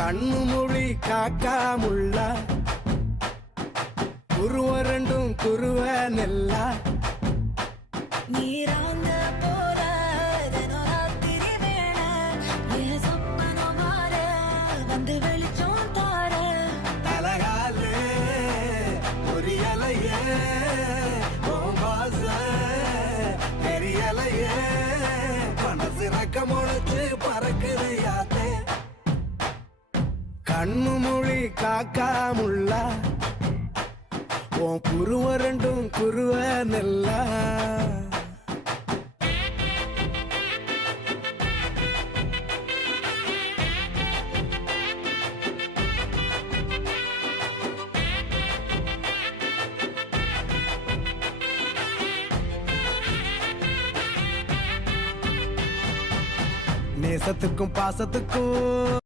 கண்ணு மொழி காக்காமுள்ள குருவ ரெண்டும் குருவ நெல்லா நீராங்க போல தினராத்திரி வேண என் சொப்பனம் மாற வந்து வெளிச்சம் தார தலகாலே பொரியலையே ஓம்பாச பெரியலையே மனசு ரக்க முளைச்சு பறக்குது யாத்தே கண்ணு மொழி காக்காமுள்ள உன் குருவ ரெண்டும் குருவ நெல்லா நேசத்துக்கும் பாசத்துக்கும்